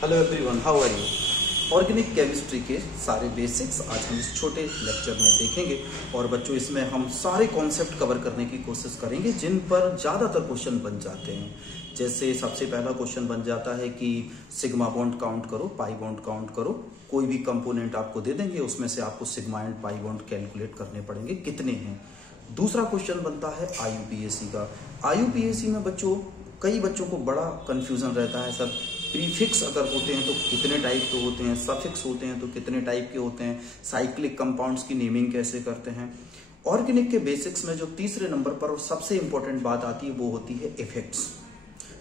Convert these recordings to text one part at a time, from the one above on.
Hello everyone, how are you. Organic chemistry के सारे basics आज हम इस छोटे लेक्चर में देखेंगे और बच्चों इसमें हम सारे कॉन्सेप्ट कवर करने की कोशिश करेंगे जिन पर ज़्यादातर क्वेश्चन बन जाते हैं। जैसे सबसे पहला क्वेश्चन बन जाता है कि सिग्मा बॉन्ड काउंट करो, पाई बॉन्ड काउंट करो। कोई भी कंपोनेंट आपको दे देंगे, उसमें से आपको sigma and pi bond calculate करने पड़ेंगे कितने हैं। दूसरा क्वेश्चन बनता है आईयूपीएसी का। आईयूपीएसी में बच्चों कई बच्चों को बड़ा कंफ्यूजन रहता है, सर प्रीफिक्स अगर होते हैं तो कितने टाइप के होते हैं, सफिक्स होते हैं तो कितने टाइप के होते हैं, साइक्लिक कंपाउंड्स की नेमिंग कैसे करते हैं। ऑर्गेनिक के बेसिक्स में जो तीसरे नंबर पर और सबसे इंपॉर्टेंट बात आती है वो होती है इफेक्ट्स।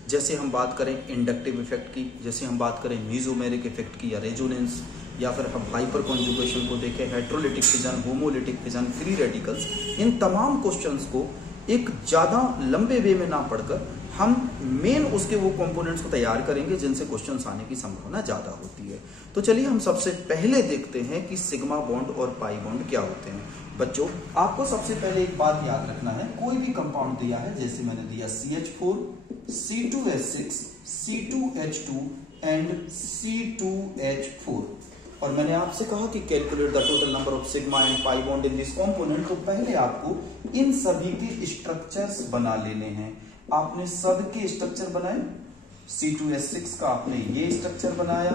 जैसे हम बात करें इंडक्टिव इफेक्ट की, जैसे हम बात करें मीजोमेरिक इफेक्ट की या रेजोनेंस, या फिर हम हाइपर कॉन्जुगेशन को देखें, heterolytic fission, homolytic fission, free radicals. इन तमाम क्वेश्चंस को एक ज़्यादा लंबे वे में ना पढ़कर हम मेन उसके वो कंपोनेंट्स को तैयार करेंगे जिनसे क्वेश्चंस आने की संभावना ज़्यादा होती है। तो चलिए हम सबसे पहले देखते हैं कि सिग्मा बॉन्ड और पाई बॉन्ड क्या होते हैं। बच्चों आपको सबसे पहले एक बात याद रखना है, कोई भी कंपाउंड दिया है, जैसे मैंने दिया CH4, C2H6, C2H2 and C2H4, और मैंने आपसे कहा कि calculate the total number of sigma and pi bond in this component. तो पहले आपको इन सभी के स्ट्रक्चर्स बना लेने हैं। आपने सबके स्ट्रक्चर बनाए, C2H6 का आपने ये स्ट्रक्चर बनाया,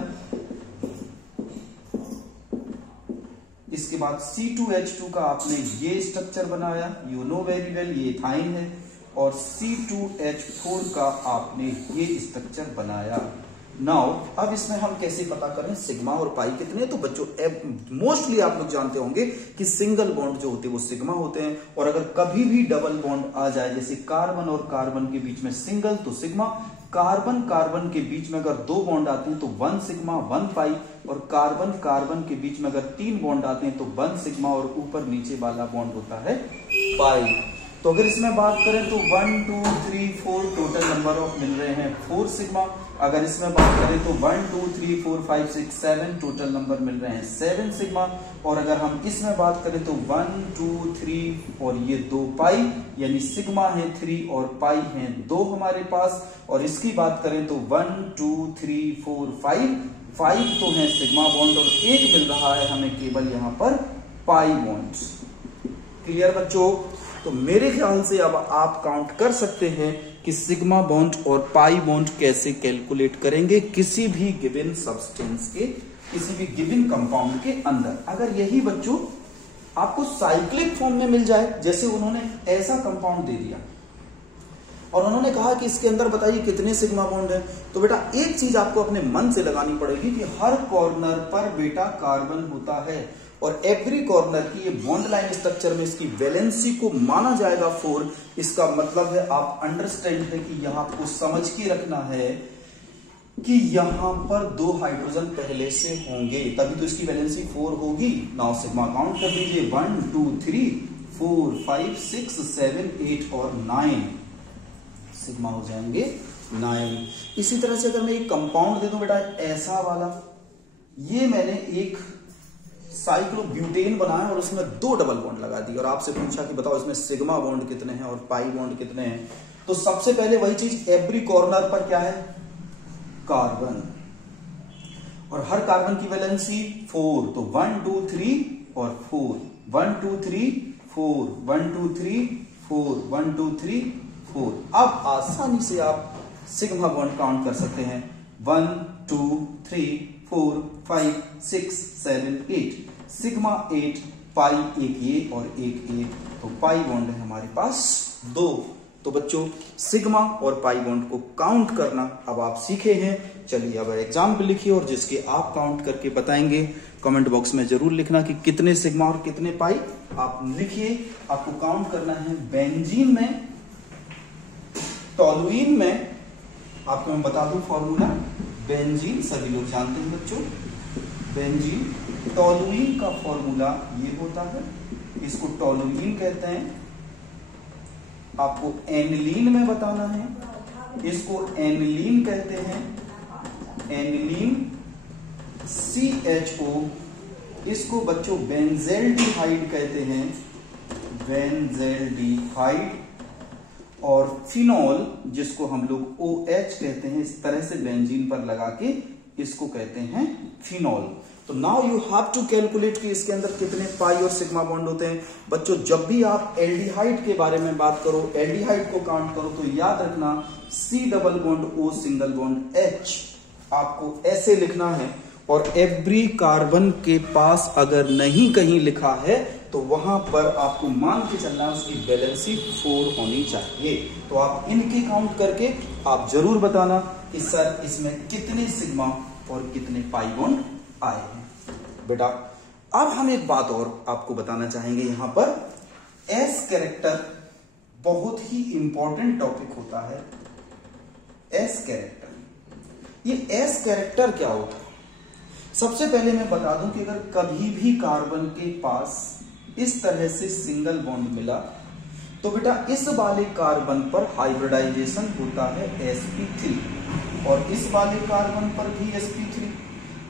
इसके बाद C2H2 का आपने ये स्ट्रक्चर बनाया, यू नो वेरी वेल ये इथाइन है, और C2H4 का आपने ये स्ट्रक्चर बनाया। नाउ अब इसमें हम कैसे पता करें सिग्मा और पाई कितने। तो बच्चों मोस्टली आप लोग जानते होंगे कि सिंगल बॉन्ड जो होते हैं वो सिग्मा होते हैं, और अगर कभी भी डबल बॉन्ड आ जाए, जैसे कार्बन और कार्बन के बीच में सिंगल तो सिग्मा, कार्बन कार्बन के बीच में अगर दो बॉन्ड आते हैं तो 1 सिग्मा 1 पाई, और कार्बन कार्बन के बीच में अगर 3 बॉन्ड आते हैं तो 1 सिग्मा और ऊपर नीचे वाला बॉन्ड होता है पाई। तो अगर इसमें बात करें तो 1 2 3 4 टोटल नंबर ऑफ मिल रहे हैं 4 सिग्मा। अगर इसमें बात करें तो 1 2 3 4 5 6 7 टोटल नंबर मिल रहे हैं 7 सिग्मा। और अगर हम इसमें बात करें तो 1 2 3 और ये 2 पाई, यानी सिग्मा है 3 और पाई है 2 हमारे पास। और इसकी बात करें तो 1 2 3 4 5 तो है सिग्मा बॉन्ड, और एक मिल रहा है हमें केवल यहां पर पाई बॉन्ड। क्लियर बच्चों। तो मेरे ख्याल से अब आप काउंट कर सकते हैं कि सिग्मा बॉन्ड और पाई बॉन्ड कैसे कैलकुलेट करेंगे किसी भी गिवन सब्सटेंस के, किसी भी गिवन कंपाउंड के अंदर। अगर यही बच्चों आपको साइक्लिक फॉर्म में मिल जाए, जैसे उन्होंने ऐसा कंपाउंड दे दिया और उन्होंने कहा कि इसके अंदर बताइए कितने सिग्मा बॉन्ड है, तो बेटा एक चीज आपको अपने मन से लगानी पड़ेगी कि हर कॉर्नर पर बेटा कार्बन होता है, और एवरी कॉर्नर की ये बॉन्ड लाइन स्ट्रक्चर में इसकी वैलेंसी को माना जाएगा 4। इसका मतलब है आप अंडरस्टैंड है कि यहां आपको समझ के रखना है कि यहां पर 2 हाइड्रोजन पहले से होंगे, तभी तो इसकी वैलेंसी 4 होगी। नाउ सिग्मा काउंट कर लीजिए, 1 2 3 4 5 6 7 8 और 9 सिग्मा हो जाएंगे 9। इसी तरह से अगर मैं एक कंपाउंड दे दूं बेटा ऐसा वाला, ये मैंने एक साइक्लोब्यूटेन बनाया और उसमें 2 डबल बॉन्ड लगा दिए और आपसे पूछा कि बताओ इसमें सिग्मा बॉन्ड कितने हैं और पाई बॉन्ड कितने हैं। तो सबसे पहले वही चीज, एवरी कॉर्नर पर क्या है कार्बन, और हर कार्बन की वैलेंसी 4, तो 1 2 3 और 4, 1 2 3 4, 1 2 3 4, 1 2 3 4। अब आसानी से आप सिग्मा बॉन्ड काउंट कर सकते हैं, 1 2 3 4 5 6 7 8, सिग्मा 8, पाई एक ये और एक ये, तो पाई बॉन्ड है हमारे पास 2। तो बच्चों सिग्मा और पाई बॉन्ड को काउंट करना अब आप सीखे हैं। चलिए अब एग्जाम्पल लिखिए और जिसके आप काउंट करके बताएंगे कमेंट बॉक्स में जरूर लिखना कि कितने सिग्मा और कितने पाई। आप लिखिए, आपको काउंट करना है बेंजीन में, टॉलुइन में। आपको मैं बता दूं फॉर्मूला, बेंजीन सभी लोग जानते हैं बच्चों, बेंजीन टॉलुइन का फॉर्मूला ये होता है, इसको टॉलुइन कहते हैं। आपको एनिलीन में बताना है, इसको एनिलीन कहते हैं, एनिलीन CHO, इसको बच्चों बेंजेल्डिहाइड कहते हैं, बेंजेल्डिहाइड। और फिनॉल जिसको हम लोग OH कहते हैं, इस तरह से बेंजीन पर लगा के इसको कहते हैं फिनॉल। तो now you have to calculate कि इसके अंदर कितने पाई और सिग्मा बॉन्ड होते हैं। बच्चों जब भी आप एल्डिहाइड के बारे में बात करो, एल्डिहाइड को काउंट करो, तो याद रखना C double bond O single bond H आपको ऐसे लिखना है, और एवरी कार्बन के पास अगर नहीं कहीं लिखा है तो वहां पर आपको मान के चलना है उसकी वैलेंसी 4 होनी चाहिए। तो आप इनके काउंट करके आप जरूर बताना कि सर इसमें कितने सिग्मा और कितने पाई बॉन्ड आए हैं। बेटा अब हम एक बात और आपको बताना चाहेंगे, यहां पर एस कैरेक्टर बहुत ही इंपॉर्टेंट टॉपिक होता है। एस कैरेक्टर, ये एस कैरेक्टर क्या होता है? सबसे पहले मैं बता दूं कि अगर कभी भी कार्बन के पास इस तरह से सिंगल बॉन्ड मिला तो बेटा इस वाले कार्बन पर हाइब्रिडाइजेशन होता है sp3, और इस वाले कार्बन पर भी sp3।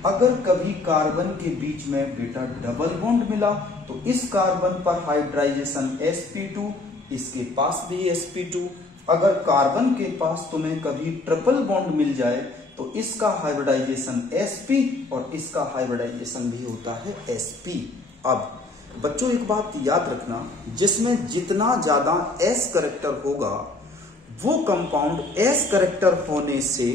अगर कभी कार्बन के बीच में बेटा डबल बॉन्ड मिला तो इस कार्बन पर हाइब्रिडाइजेशन sp2, इसके पास भी sp2। अगर कार्बन के पास तुम्हें कभी ट्रिपल बॉन्ड मिल जाए तो इसका हाइब्रिडाइजेशन sp और इसका हाइब्रिडाइजेशन भी होता है sp। अब बच्चों एक बात याद रखना, जिसमें जितना ज्यादा s कैरेक्टर होगा वो कंपाउंड s कैरेक्टर होने से,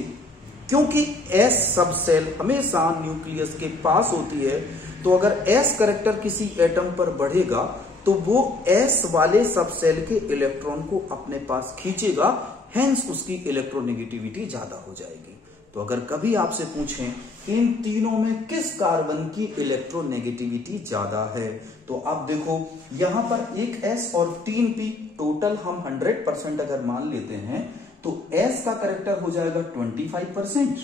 क्योंकि s सब सेल हमेशा न्यूक्लियस के पास होती है, तो अगर s कैरेक्टर किसी एटम पर बढ़ेगा तो वो s वाले सब सेल के इलेक्ट्रॉन को अपने पास खींचेगा, हेंस उसकी इलेक्ट्रोनेगेटिविटी ज्यादा हो जाएगी। तो अगर कभी आपसे पूछें इन तीनों में किस कार्बन की इलेक्ट्रोनेगेटिविटी ज्यादा है, तो आप देखो यहां पर एक S और 3 P, टोटल हम 100% अगर मान लेते हैं तो S का कैरेक्टर हो जाएगा 25%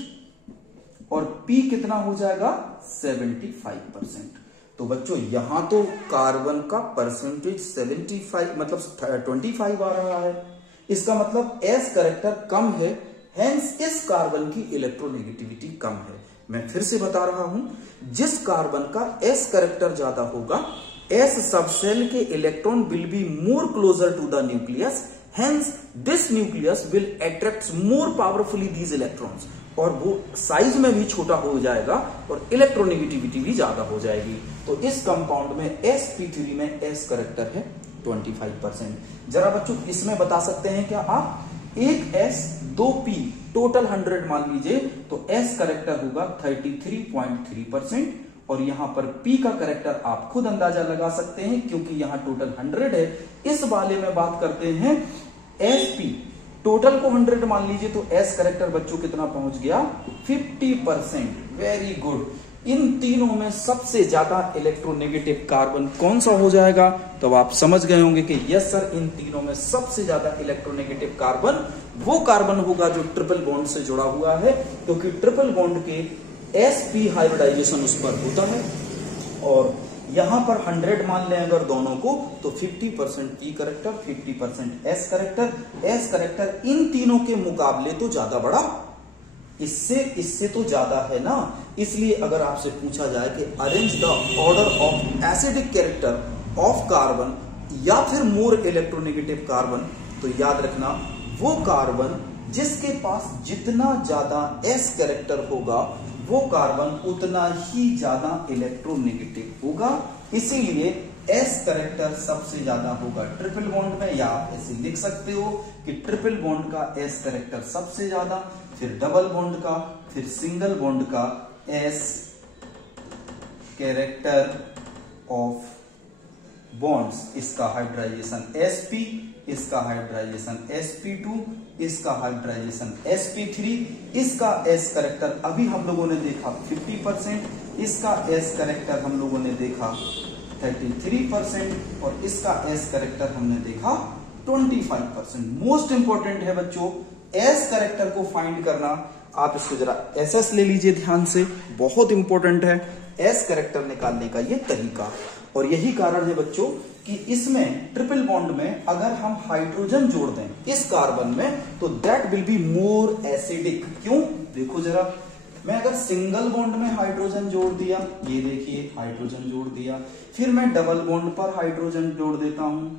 और P कितना हो जाएगा 75%। तो बच्चों यहां तो कार्बन का परसेंटेज 75 मतलब 25 आ रहा है, इसका मतलब S कैरेक्टर कम है, हेंस इस कार्बन की इलेक्ट्रोनेगेटिविटी कम है। मैं फिर से बता रहा हूं, जिस कार्बन का S कैरेक्टर ज्यादा होगा, S सबसेल के electron will be more closer to the nucleus, hence this nucleus will attract more powerfully these electrons, और वो साइज में भी छोटा हो जाएगा और इलेक्ट्रोनेगेटिविटी भी ज्यादा हो जाएगी। तो इस कंपाउंड में sp3 में S कैरेक्टर है 25%। जरा बच्चों इसमें बता सकते हैं क्या आप, एक S 2 P टोटल 100 मान लीजिए तो S कैरेक्टर होगा 33.3%, और यहां पर P का कैरेक्टर आप खुद अंदाजा लगा सकते हैं क्योंकि यहां टोटल 100 है। इस वाले में बात करते हैं sp, टोटल को 100 मान लीजिए तो S कैरेक्टर बच्चों कितना पहुंच गया 50%। Very good. इन तीनों में सबसे ज्यादा इलेक्ट्रोनेगेटिव कार्बन कौन सा हो जाएगा? तो आप समझ गए होंगे कि यस सर, इन तीनों में सबसे ज्यादा इलेक्ट्रोनेगेटिव कार्बन वो कार्बन होगा जो ट्रिपल बॉन्ड से जुड़ा हुआ है, क्योंकि ट्रिपल बॉन्ड के sp हाइब्रिडाइजेशन उस पर होता है। और यहां पर 100 मान लें अगर दोनों को तो 50% P character, 50% S character. S character in तीनों के मुकाबले तो ज्यादा बड़ा, इससे तो ज्यादा है ना। इसलिए अगर आपसे पूछा जाए कि arrange the order of acidic character of carbon या फिर मोर इलेक्ट्रोनेगेटिव कार्बन, तो याद रखना वो कार्बन जिसके पास जितना ज्यादा S कैरेक्टर होगा वो कार्बन उतना ही ज्यादा इलेक्ट्रोनेगेटिव होगा। इसीलिए S कैरेक्टर सबसे ज्यादा होगा ट्रिपल बॉन्ड में, या आप ऐसे लिख सकते हो कि ट्रिपल बॉन्ड का S कैरेक्टर सबसे ज्यादा, फिर डबल बॉन्ड का, फिर सिंगल बॉन्ड का S कैरेक्टर ऑफ बॉन्ड्स, इसका हाइब्रिडाइजेशन sp, इसका हाइब्रिडाइजेशन sp2, इसका हाइब्रिडाइजेशन sp3, इसका S कैरेक्टर अभी हम लोगों ने देखा 50%, इसका S कैरेक्टर हम लोगों ने देखा 33% और इसका S कैरेक्टर हमने देखा 25%। मोस्ट इंपॉर्टेंट है बच्चों S कैरेक्टर को फाइंड करना। आप इसको जरा SS ले लीजिए ध्यान से, बहुत इंपॉर्टेंट है S कैरेक्टर निकालने का ये तरीका। और यही कारण है बच्चों कि इसमें ट्रिपल बॉन्ड में अगर हम हाइड्रोजन जोड़ दें इस कार्बन में तो that will be more acidic. क्यों? देखो जरा, मैं अगर सिंगल बॉन्ड में हाइड्रोजन जोड़ दिया, ये देखिए हाइड्रोजन जोड़ दिया, फिर मैं डबल बॉन्ड पर हाइड्रोजन जोड़ देता हूं,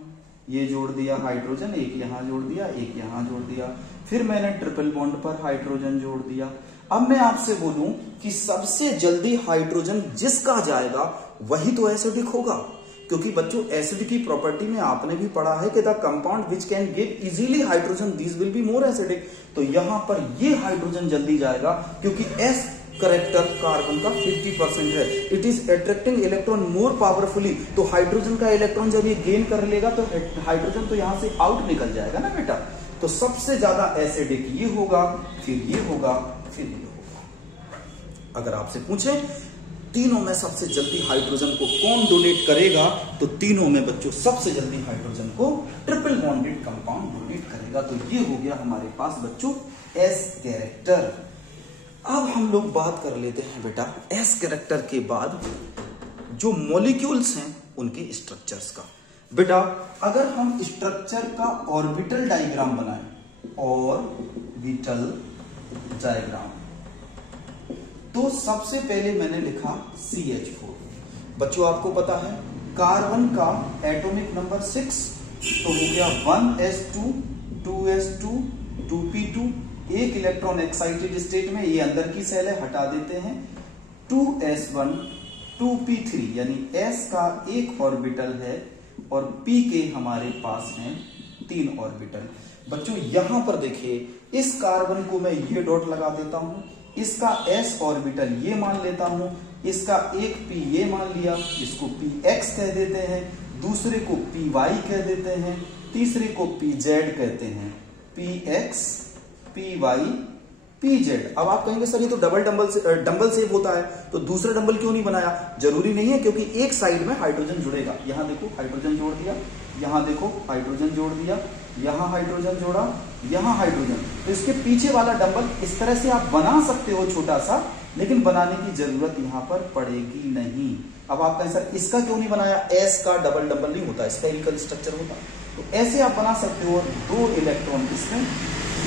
ये जोड़ दिया हाइड्रोजन, एक यहाँ जोड़ दिया, एक यहाँ जोड़ दिया, फिर मैंने ट्रिपल बॉन्ड पर हाइड्रोजन जोड़ दिया। अब मैं आपसे बोलूं कि सबसे जल्दी हाइड्रोजन जिसका जाएगा वही तो एसिडिक होगा, क्योंकि बच्चों एसिड की प्रॉपर्टी में आपने भी पढ़ा है कि the compound which can give easily hydrogen this will be more acidic. तो यहां पर ये हाइड्रोजन जल्दी जाएगा क्योंकि एस करेक्टर कार्बन का 50% है, it is attracting electron more powerfully. तो हाइड्रोजन का इलेक्ट्रॉन जब ये गेन कर लेगा तो हाइड्रोजन तो यहां से आउट निकल जाएगा ना बेटा। तो सबसे ज्यादा एसिडिक ये होगा, फिर ये होगा, फिर ये होगा। अगर आपसे पूछे तीनों में सबसे जल्दी हाइड्रोजन को कौन डोनेट करेगा, तो तीनों में बच्चों सबसे जल्दी हाइड्रोजन को ट्रिपल बॉन्डेड कंपाउंड डोनेट करेगा। तो ये हो गया हमारे पास बच्चों एस कैरेक्टर। अब हम लोग बात कर लेते हैं बेटा एस कैरेक्टर के बाद जो मॉलिक्यूल्स हैं उनके स्ट्रक्चर्स का। बेटा अगर हम स्ट्रक्चर का ऑर्बिटल डायग्राम बनाएं, ऑर्बिटल डायग्राम, तो सबसे पहले मैंने लिखा CH4। बच्चों आपको पता है कार्बन का एटॉमिक नंबर 6, तो हो गया 1s2 2s2 2p2, एक इलेक्ट्रॉन एक्साइटेड स्टेट में, ये अंदर की सेल है हटा देते हैं, 2s1 2p3, यानी s का एक ऑर्बिटल है और p के हमारे पास हैं 3 ऑर्बिटल। बच्चों यहां पर देखिए इस कार्बन को मैं ये डॉट लगा देता हूं, इसका s ऑर्बिटल ये मान लेता हूं, इसका एक p ये मान लिया, इसको px कह देते हैं, दूसरे को py कह देते हैं, तीसरे को pz कहते हैं, px py pz। अब आप कहेंगे सर ये तो डबल शेप होता है, तो दूसरा डबल क्यों नहीं बनाया? जरूरी नहीं है, क्योंकि एक साइड में हाइड्रोजन जुड़ेगा। यहां देखो हाइड्रोजन जोड़ दिया, यहां देखो हाइड्रोजन जोड़ दिया, यहां हाइड्रोजन जोड़ा, यहां हाइड्रोजन। तो इसके पीछे वाला डबल इस तरह से आप बना सकते हो छोटा सा, लेकिन बनाने की जरूरत यहां पर पड़ेगी नहीं। अब आप कहें सर इसका क्यों नहीं बनाया? एस का डबल नहीं होता, स्फेरिकल स्ट्रक्चर होता, तो ऐसे आप बना सकते हो। 2 इलेक्ट्रॉन इसमें,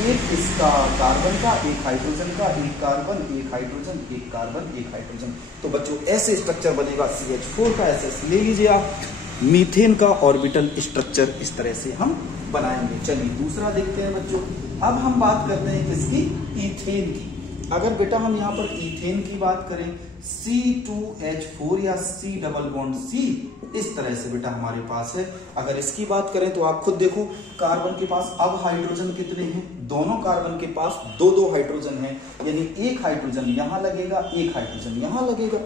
एक इसका कार्बन का, एक हाइड्रोजन का, एक कार्बन, एक हाइड्रोजन, एक कार्बन, एक हाइड्रोजन। तो बच्चों ऐसे स्ट्रक्चर बनेगा CH4 का। ऐसे ले लीजिए आप, मीथेन का ऑर्बिटल स्ट्रक्चर इस तरह से हम बनाएंगे। चलिए दूसरा देखते हैं बच्चों। अब हम बात करते हैं किसकी? इथेन की। अगर बेटा हम यहाँ पर इथेन की बात करें, C2H4 या C डबल बॉन्ड C इस तरह से बेटा हमारे पास है। अगर इसकी बात करें तो आप खुद देखो कार्बन के पास अब हाइड्रोजन कितने हैं? दोनों कार्बन के पास 2-2 हाइड्रोजन है, यानी एक हाइड्रोजन यहां लगेगा, एक हाइड्रोजन यहां लगेगा,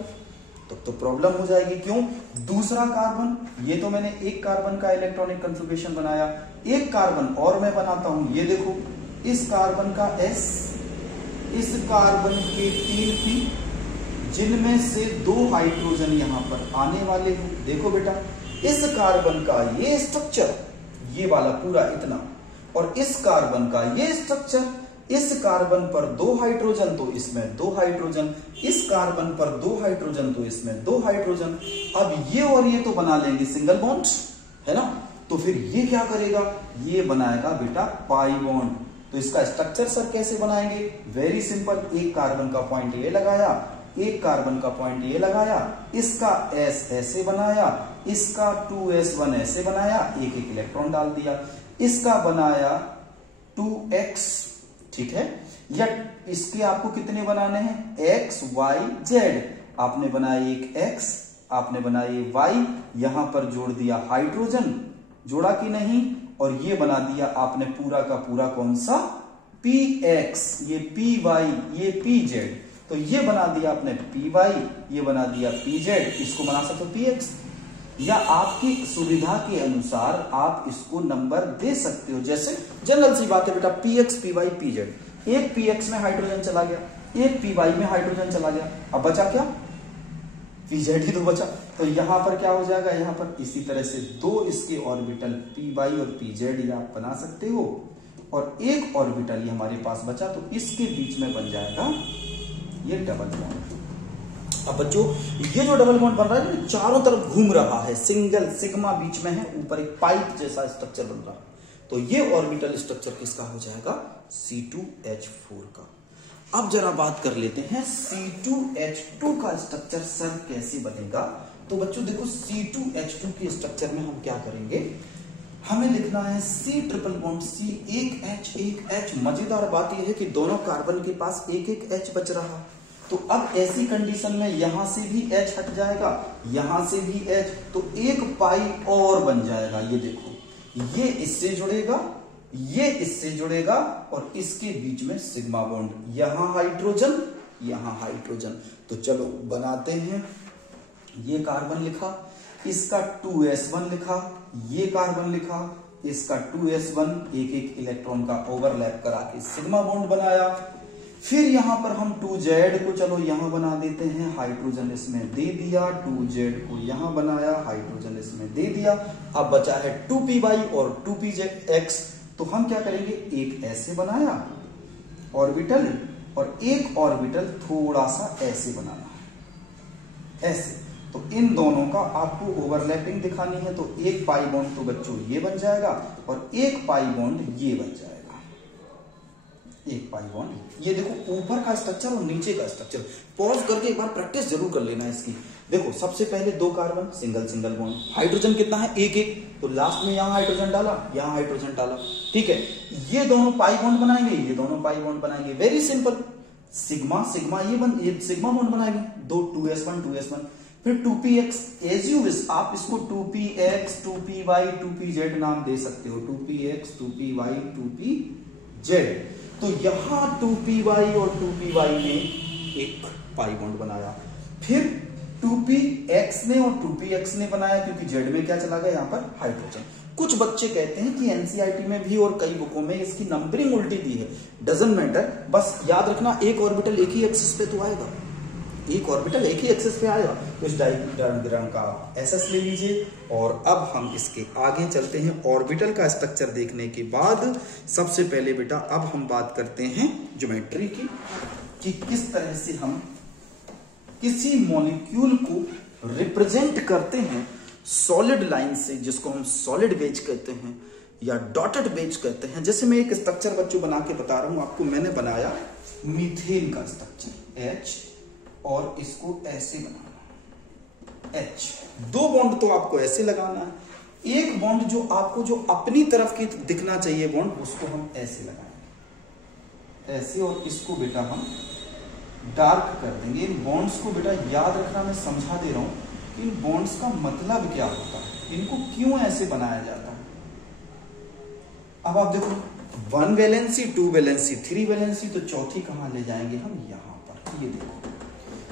तब तो प्रॉब्लम हो जाएगी। क्यों? दूसरा कार्बन, ये तो मैंने एक कार्बन का इलेक्ट्रॉनिक कन्फिगरेशन बनाया, एक कार्बन और मैं बनाता हूं, ये देखो इस कार्बन का S, इस कार्बन के 3p, जिनमें से 2 हाइड्रोजन यहां पर आने वाले हैं। देखो बेटा इस कार्बन का ये स्ट्रक्चर, ये वाला पूरा इतना, और इस कार्बन का ये स्ट्रक्चर, इस कार्बन पर 2 हाइड्रोजन तो इसमें 2 हाइड्रोजन, इस कार्बन पर 2 हाइड्रोजन तो इसमें 2 हाइड्रोजन। अब ये और ये तो बना लेंगे सिंगल बॉन्ड, है ना? तो फिर ये क्या करेगा? ये बनाएगा बेटा पाई बॉन्ड। तो इसका स्ट्रक्चर सर कैसे बनाएंगे? वेरी सिंपल, एक कार्बन का पॉइंट ये लगाया, एक कार्बन का पॉइंट ये लगाया, इसका S ऐसे बनाया, इसका 2s1 ऐसे बनाया, एक एक इलेक्ट्रॉन डाल दिया, इसका बनाया 2x, ठीक है? या इसके आपको कितने बनाने हैं? x y z। आपने बनाया एक x, आपने बनाया y, यहां पर जोड़ दिया हाइड्रोजन, जोड़ा कि नहीं? और ये बना दिया आपने पूरा का पूरा कौन सा? px, ये py, ये pz। तो ये बना दिया आपने py, ये बना दिया pz, इसको बना सकते हो px, या आपकी सुविधा के अनुसार आप इसको नंबर दे सकते हो। जैसे जनरल सी बात है बेटा, px py pz, एक px में हाइड्रोजन चला गया, एक py में हाइड्रोजन चला गया, अब बचा क्या? pz ही तो बचा। तो यहां पर क्या हो जाएगा? यहां पर इसी तरह से 2 इसके ऑर्बिटल py और pz ये आप बना सकते हो, और एक ऑर्बिटल ये हमारे पास बचा, तो इसके बीच में बन जाएगा ये डबल बॉन्ड। अब बच्चों ये जो डबल बॉन्ड बन रहा है चारों तरफ घूम रहा है, सिंगल सिग्मा बीच में है, ऊपर एक पाइप जैसा स्ट्रक्चर बन रहा है, तो ये ऑर्बिटल स्ट्रक्चर किसका हो जाएगा? C2H4 का। अब जरा बात कर लेते हैं C2H2 का स्ट्रक्चर सर कैसे बनेगा। तो बच्चों देखो C2H2 के स्ट्रक्चर में हम क्या करेंगे, हमें लिखना है C ट्रिपल बॉन्ड C, एक H। मजेदार बात यह है कि दोनों कार्बन के पास एक H बच रहा। तो अब ऐसी कंडीशन में यहां से भी H हट जाएगा, यहां से भी H, तो एक पाई और बन जाएगा। ये देखो, ये इससे जुड़ेगा, ये इससे जुड़ेगा और इसके बीच में सिग्मा बॉन्ड, यहां हाइड्रोजन, यहां हाइड्रोजन। तो चलो बनाते हैं। ये कार्बन लिखा, इसका 2s1 लिखा, ये कार्बन लिखा, इसका 2s1, एक इलेक्ट्रॉन का ओवरलैप करा के सिग्मा बॉन्ड बनाया। फिर यहां पर हम 2z को चलो यहां बना देते हैं, हाइड्रोजन इसमें दे दिया, 2z को यहां बनाया, हाइड्रोजन इसमें दे दिया। अब बचा है 2py और 2px। तो हम क्या करेंगे, एक ऐसे बनाया ऑर्बिटल और एक ऑर्बिटल थोड़ा सा ऐसे बनाना है, ऐसे। तो इन दोनों का आपको ओवरलैपिंग दिखानी है। तो एक पाई बॉन्ड तो बच्चों ये बन जाएगा और एक पाई बॉन्ड ये बन जाएगा, एक पाई बॉन्ड। ये देखो ऊपर का स्ट्रक्चर और नीचे का स्ट्रक्चर। पॉज करके एक बार प्रैक्टिस जरूर कर लेना इसकी। देखो सबसे पहले दो carbon, single single bond, hydrogen कितना है, एक। तो लास्ट में यहां हाइड्रोजन डाला, यहां हाइड्रोजन डाला, ठीक है। ये दोनों पाई बॉन्ड बनाएंगे, ये दोनों पाई बॉन्ड बनाएंगे, वेरी सिंपल। सिग्मा सिग्मा ये सिग्मा बॉन्ड बनाएंगे, दो 2s1 फिर 2px, एज यू विश। आप इसको 2px 2py 2pz नाम दे सकते हो, 2px 2py 2pz। तो यहां 2py और 2py ने एक पाई बॉन्ड बनाया। फिर 2px ने और 2px ने बनाया, क्योंकि z में क्या चला गया, यहां पर हाइड्रोजन। कुछ बच्चे कहते हैं कि एनसीईआरटी में भी और कई बुकों में इसकी नंबरिंग उल्टी दी है, डजंट मैटर। बस याद रखना एक ऑर्बिटल एक ही एक्सिस पे तो आएगा, एक ऑर्बिटल एक ही एक्सिस पे आएगा। तो इस डायग्राम का एसएस ले लीजिए। और अब हम इसके आगे चलते हैं। ऑर्बिटल का स्ट्रक्चर देखने के बाद सबसे पहले बेटा अब हम बात करते हैं ज्योमेट्री की, कि किस तरह से हम किसी मॉलिक्यूल को रिप्रेजेंट करते हैं सॉलिड लाइन से, जिसको हम सॉलिड वेज कहते हैं या डॉटेड वेज कहते हैं। जैसे मैं एक स्ट्रक्चर बच्चों बना के बता रहा हूं आपको, मैंने बनाया मीथेन का स्ट्रक्चर H और इसको ऐसे बनाना H। दो बॉन्ड तो आपको ऐसे लगाना है, एक बॉन्ड जो आपको जो अपनी तरफ की दिखना चाहिए बॉन्ड, उसको हम ऐसे लगाएंगे, ऐसे। और इसको बेटा हम डार्क कर देंगे। इन बॉन्ड्स को बेटा याद रखना, मैं समझा दे रहा हूं कि इन बॉन्ड्स का मतलब क्या होता है, इनको क्यों ऐसे बनाया जाता है। अब आप देखो 1 वैलेंसी 2 वैलेंसी 3 वैलेंसी, तो चौथी कहां ले जाएंगे हम, यहां पर। ये देखो,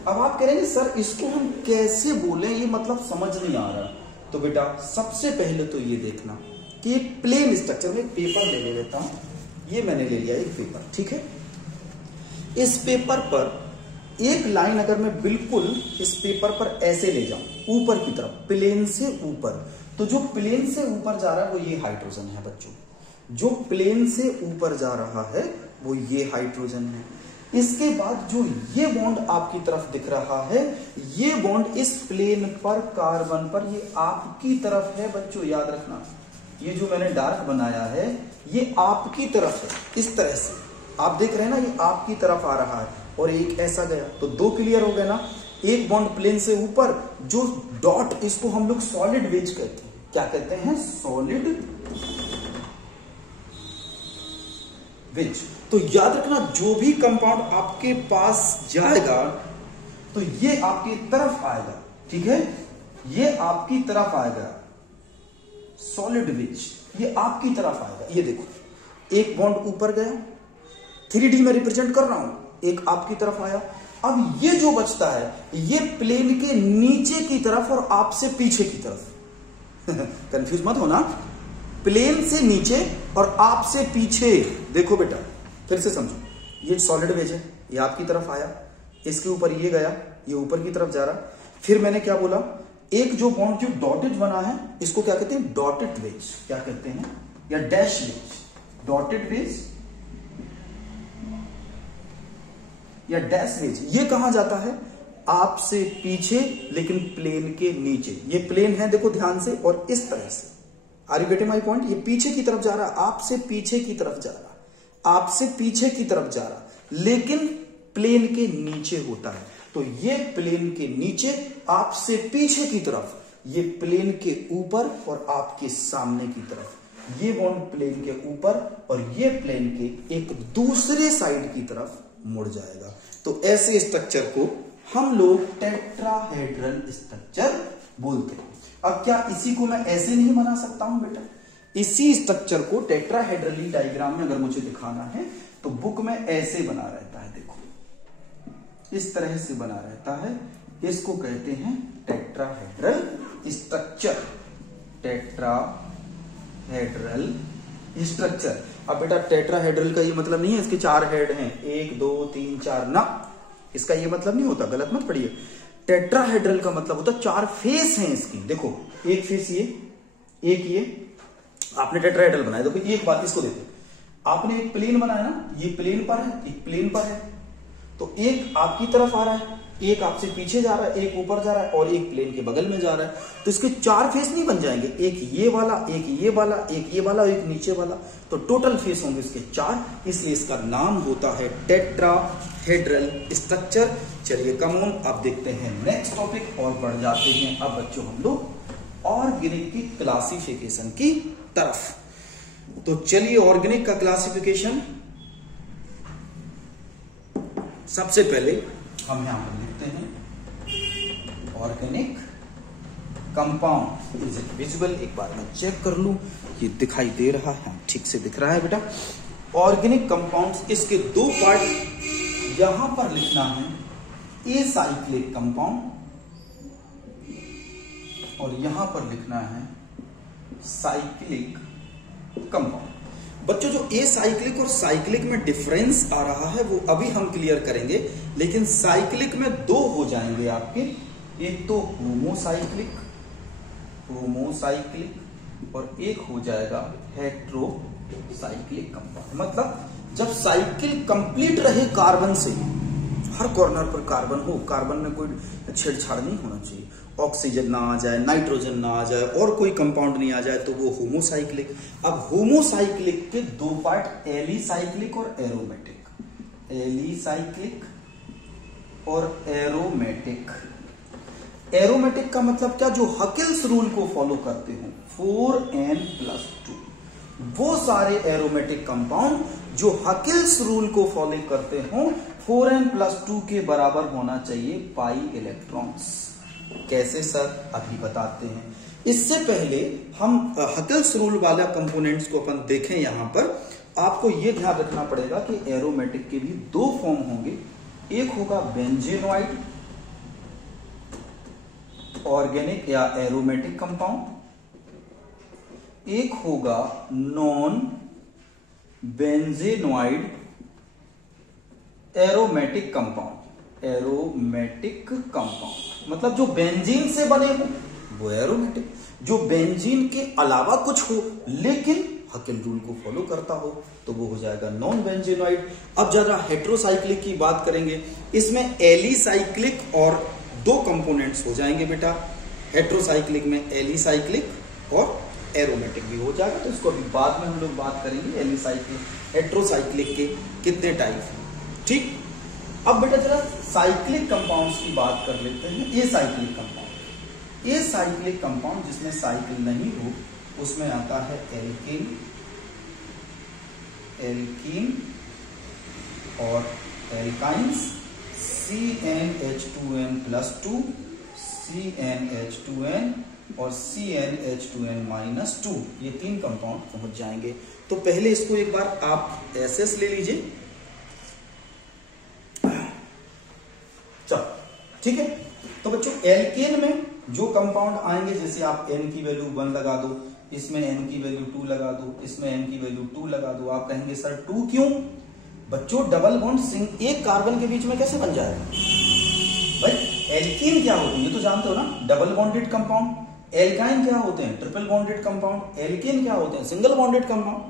अब आप कहेंगे सर इसको हम कैसे बोले, ये मतलब समझ नहीं आ रहा। तो बेटा सबसे पहले तो ये देखना कि प्लेन स्ट्रक्चर में पेपर ले लेता हूं। ये मैंने ले लिया एक पेपर, ठीक है। इस पेपर पर एक लाइन अगर मैं बिल्कुल इस पेपर पर ऐसे ले जाऊं ऊपर की तरफ, प्लेन से ऊपर, तो जो प्लेन से ऊपर जा रहा है वो ये हाइड्रोजन है बच्चों। जो प्लेन से ऊपर जा रहा है वो ये हाइड्रोजन है। इसके बाद जो ये बॉन्ड आपकी तरफ दिख रहा है, ये बॉन्ड इस प्लेन पर कार्बन पर ये आपकी तरफ है बच्चों, याद रखना। ये जो मैंने डार्क बनाया है ये आपकी तरफ है, इस तरह से आप देख रहे हैं ना, ये आपकी तरफ आ रहा है और एक ऐसा गया। तो दो क्लियर हो गए ना। एक बॉन्ड प्लेन से ऊपर, जो डॉट, इसको हम लोग सॉलिड वेज कहते हैं। क्या कहते हैं, सॉलिड वेज। तो याद रखना जो भी कंपाउंड आपके पास जाएगा तो ये आपकी तरफ आएगा, ठीक है, ये आपकी तरफ आएगा, सॉलिड वेज ये आपकी तरफ आएगा। ये देखो एक बॉन्ड ऊपर गया, 3D में रिप्रेजेंट कर रहा हूं, एक आपकी तरफ आया। अब ये जो बचता है ये प्लेन के नीचे की तरफ और आपसे पीछे की तरफ कंफ्यूज मत होना, प्लेन से नीचे और आपसे पीछे। देखो बेटा फिर से समझो, ये सॉलिड वेज है, ये आपकी तरफ आया, इसके ऊपर ये गया, ये ऊपर की तरफ जा रहा। फिर मैंने क्या बोला, एक जो बॉन्ड जो डॉटेड बना है इसको क्या कहते हैं, डॉटेड वेज क्या कहते हैं, या डैश वेज, डॉटेड वेज या डैश वेज। ये कहां जाता है, आपसे पीछे लेकिन प्लेन के नीचे। ये प्लेन है देखो ध्यान से, और इस तरह से, are you getting my point. ये पीछे की तरफ जा रहा, आपसे पीछे की तरफ जा रहा, आपसे पीछे की तरफ जा रहा, लेकिन प्लेन के नीचे होता है। तो ये प्लेन के नीचे, आपसे पीछे की तरफ, ये प्लेन के ऊपर और आपके सामने की तरफ। ये बॉन्ड प्लेन के ऊपर और ये प्लेन के एक दूसरे साइड की तरफ मुड़ जाएगा। तो ऐसे स्ट्रक्चर को हम लोग टेट्राहेड्रल स्ट्रक्चर बोलते हैं। अब क्या इसी को मैं ऐसे नहीं बना सकता हूं बेटा? इसी स्ट्रक्चर को टेट्राहेड्रली डायग्राम में अगर मुझे दिखाना है तो बुक में ऐसे बना रहता है, देखो इस तरह से बना रहता है। इसको कहते हैं टेट्राहेड्रल स्ट्रक्चर, टेट्राहेड्रल स्ट्रक्चर। अब बेटा टेट्राहेड्रल का ये मतलब नहीं है इसके 4 हेड हैं, 1 2 3 4 ना, इसका ये मतलब नहीं होता, गलत मत पढ़िए। टेट्राहेड्रल का मतलब होता 4 फेस हैं इसकी। देखो एक फेस ये, एक ये, आपने टेट्राहेड्रल बनाया। देखो एक बात इसको देखो, आपने एक प्लेन बनाया ना, ये प्लेन पर है, एक प्लेन पर है, तो एक आपकी तरफ आ रहा है, एक आपसे पीछे जा रहा है, एक ऊपर जा रहा है और एक प्लेन के बगल में जा रहा है। तो इसके 4 फेस नहीं बन जाएंगे, एक ये वाला, एक ये वाला, एक ये वाला, एक नीचे वाला, तो टोटल फेस होंगे इसके 4, इसलिए इसका नाम होता है टेट्राहेड्रल स्ट्रक्चर। चलिए कम ऑन, अब देखते हैं नेक्स्ट टॉपिक और बढ़ जाते हैं अब बच्चों हम लोग ऑर्गेनिक की क्लासिफिकेशन की तरफ। तो चलिए ऑर्गेनिक का क्लासिफिकेशन सबसे पहले हम यहां पर लिखते हैं organic compound. Is it visible? एक बार मैं चेक कर लूं, ये दिखाई दे रहा है, ठीक से दिख रहा है बेटा। ऑर्गेनिक कंपाउंड्स, इसके 2 पार्ट यहां पर लिखना है, एसाइक्लिक कंपाउंड और यहां पर लिखना है साइक्लिक कंपाउंड। बच्चों जो एसाइक्लिक और साइक्लिक में डिफरेंस आ रहा है वो अभी हम क्लियर करेंगे, लेकिन साइक्लिक में 2 हो जाएंगे आपके, एक तो होमोसाइक्लिक और एक हो जाएगा हेट्रोसाइक्लिक कंपाउंड। मतलब जब साइकिल कंप्लीट रहे कार्बन से, हर कॉर्नर पर कार्बन हो, कार्बन में कोई छेड़छाड़ नहीं होना चाहिए, ऑक्सीजन ना आ जाए, नाइट्रोजन ना आ जाए और कोई कंपाउंड नहीं आ जाए, तो वो होमोसाइक्लिक। अब होमोसाइक्लिक के 2 पार्ट, एलिसाइक्लिक और एरोमेटिक, एलिसाइक्लिक और एरोमेटिक। एरोमेटिक का मतलब क्या? जो हकिल्स रूल को फॉलो करते हो, 4n+2, वो सारे एरोमेटिक कंपाउंड जो हकिल्स रूल को फॉलो करते हो 4n+2 के बराबर होना चाहिए पाई इलेक्ट्रॉन्स। कैसे सर? अभी बताते हैं। इससे पहले हम हकिल्स रूल वाला कंपोनेंट्स को अपन देखें। यहां पर आपको यह ध्यान रखना पड़ेगा कि एरोमेटिक के भी 2 फॉर्म होंगे, एक होगा बेंजेनोइड ऑर्गेनिक या एरोमेटिक कंपाउंड, एक होगा non benzenoid aromatic compound. Aromatic compound मतलब जो बेंजीन से बने हो वो एरोमेटिक, जो बेंजीन के अलावा कुछ हो लेकिन हकिल रूल को फॉलो करता हो तो वो हो जाएगा नॉन बेंजेनोइड। अब जरा हेट्रोसाइक्लिक की बात करेंगे, इसमें एलिसाइक्लिक और 2 कंपोनेंट्स हो जाएंगे बेटा। हेट्रोसाइक्लिक में एलिसाइक्लिक और एरोमेटिक भी हो जाएगा, तो इसको अभी बाद में हम लोग बात करेंगे एलिसाइक्लिक हेट्रोसाइक्लिक के कितने टाइप हैं, ठीक। अब बेटा जरा साइक्लिक कंपाउंड्स की बात कर लेते हैं। ये साइक्लिक कंपाउंड, ये साइक्लिक कंपाउंड जिसमें साइकिल नहीं हो उसमें आता है एल्कीन, एल्कीन और एल्काइंस, CnH2n+2, CnH2n और CnH2n-2, ये 3 कंपाउंड पहुंच जाएंगे। तो पहले इसको एक बार आप एसएस ले लीजिए, चलो ठीक है। तो बच्चों एल्केन में जो कंपाउंड आएंगे, जैसे आप n की वैल्यू 1 लगा दो, इसमें n की वैल्यू 2 लगा दो, इसमें n की वैल्यू 2 लगा दो, आप कहेंगे सर 2 क्यों? बच्चों डबल बॉन्ड एक कार्बन के बीच में कैसे बन जाएगा? भाई एल्कीन क्या होते हैं ये तो जानते हो ना, डबल बॉन्डेड कंपाउंड। एल्काइन क्या होते हैं? Triple bonded compound. एल्केन क्या होते हैं? Single bonded compound.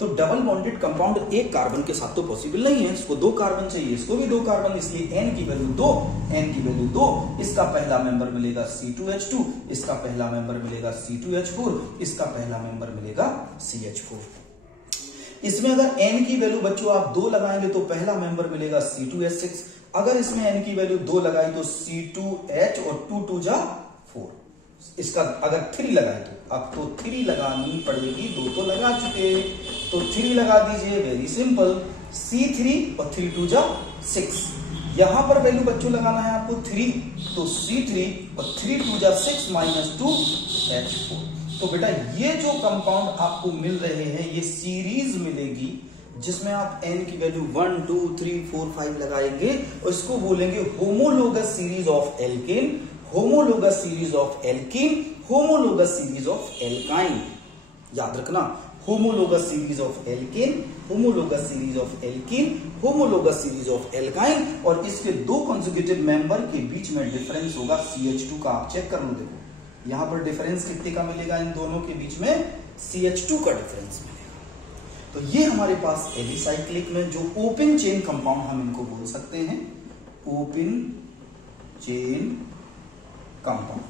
तो डबल बॉन्डेड कंपाउंड एक कार्बन के साथ तो पॉसिबल नहीं है, इसको 2 कार्बन चाहिए, इसको भी 2 कार्बन, इसलिए n की वैल्यू 2, n की वैल्यू 2, इसका पहला मेंबर मिलेगा C2H2, इसका पहला मेंबर मिलेगा C2H4, इसका पहला मेंबर मिलेगा CH4। इसमें अगर n की वैल्यू बच्चों आप 2 लगाएंगे तो पहला मेंबर मिलेगा C2H6, अगर इसमें n की वैल्यू 2 लगाई तो C2H और 2 2 जा 4, इसका अगर 3 लगाए तो अब तो 3 लगानी पड़ेगी, 2 तो लगा चुके, तो 3 लगा दीजिए, वेरी सिंपल, C3 और 3 2 जा 6। यहां पर वैल्यू बच्चों लगाना है आपको 3, तो C3 और 3 2 जा 6 -2 H4। तो बेटा ये जो कंपाउंड आपको मिल रहे हैं ये सीरीज मिलेगी जिसमें आप n की वैल्यू 1 2 3 4 5 लगाएंगे और इसको बोलेंगे homologous series of alkene, homologous series of alkene, homologous series of alkyne. याद रखना, homologous series of alkene, homologous series of alkene, homologous series of alkyne, और इसके 2 कंसेक्यूटिव मेंबर के बीच में डिफरेंस होगा CH2 का। आप चेक कर लो, देखो यहां पर डिफरेंस कितने का मिलेगा, इन दोनों के बीच में CH2 का डिफरेंस मिलेगा। तो ये हमारे पास एलिसाइक्लिक में जो ओपन चेन कंपाउंड हम इनको बोल सकते हैं, open chain compound,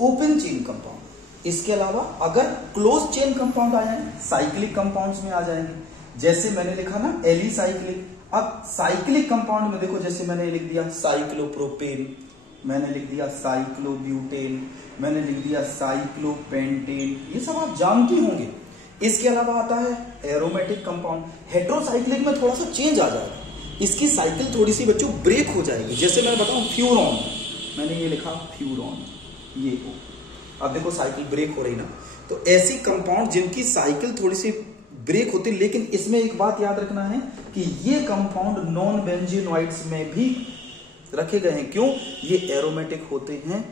open chain compound. इसके अलावा अगर क्लोज चेन कंपाउंड आ जाए, साइक्लिक कंपाउंड्स में आ जाएंगे, जैसे मैंने लिखा ना एलिसाइक्लिक। अब साइक्लिक कंपाउंड में देखो, जैसे मैंने लिख दिया साइक्लोप्रोपेन, मैंने लिख दिया साइक्लोब्यूटेन, मैंने लिख दिया साइक्लोपेंटेन, ये सब आप जानते होंगे। इसके अलावा आता है एरोमेटिक कंपाउंड। हेट्रोसाइक्लिक में थोड़ा सा चेंज आ जाएगा, इसकी साइकिल थोड़ी सी बच्चों ब्रेक हो जाएगी। जैसे मैं बताऊं फ्यूरॉन, मैंने ये लिखा फ्यूरॉन, ये हो, अब देखो साइकिल ब्रेक हो रही ना। तो ऐसी कंपाउंड जिनकी साइकिल थोड़ी सी ब्रेक होती, लेकिन इसमें एक बात याद रखना है कि ये कंपाउंड नॉन बेंजीनोइड्स में भी रखे गए हैं। क्यों? ये एरोमेटिक होते हैं।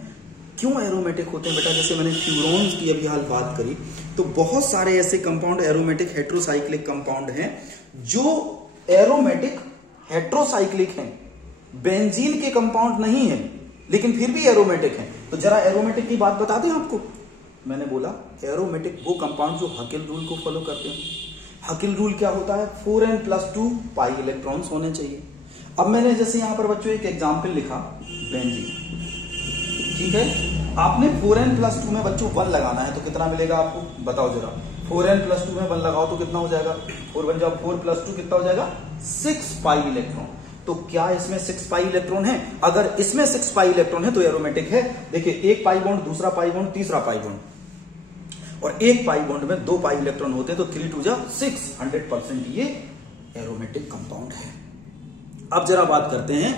क्यों एरोमेटिक होते हैं बेटा? जैसे मैंने फ्यूरॉन्स की अभी हाल बात करी, तो बहुत सारे ऐसे कंपाउंड एरोमेटिक हेट्रोसाइक्लिक कंपाउंड हैं जो एरोमेटिक हेट्रोसाइक्लिक हैं, बेंजीन के कंपाउंड नहीं है लेकिन फिर भी एरोमेटिक हैं। तो जरा एरोमेटिक की बात बता दें आपको। मैंने बोला एरोमेटिक वो कंपाउंड जो हकिल रूल को फॉलो करते हैं। हकिल रूल क्या होता है? 4n+2 पाई इलेक्ट्रॉन्स होने चाहिए। अब मैंने जैसे यहां पर बच्चों एक एग्जाम्पल लिखा बेंजीन, ठीक है, आपने 4n+2 में बच्चों 1 लगाना है तो कितना मिलेगा आपको बताओ जरा। 4n+2 में 1 लगाओ तो कितना हो जाएगा? 4 बन जाओ, 4+2 कितना हो जाएगा? 6 पाई इलेक्ट्रॉन। तो क्या इसमें 6 पाई इलेक्ट्रॉन है? अगर इसमें 6 पाई इलेक्ट्रॉन है तो एरोमेटिक है। देखिए, एक पाई बॉन्ड, दूसरा पाई बॉन्ड, तीसरा पाई बॉन्ड, और एक पाई बॉन्ड में 2 पाई इलेक्ट्रॉन होते हैं तो 3 2 जा 6, 100% ये एरोमेटिक कंपाउंड है। अब जरा बात करते हैं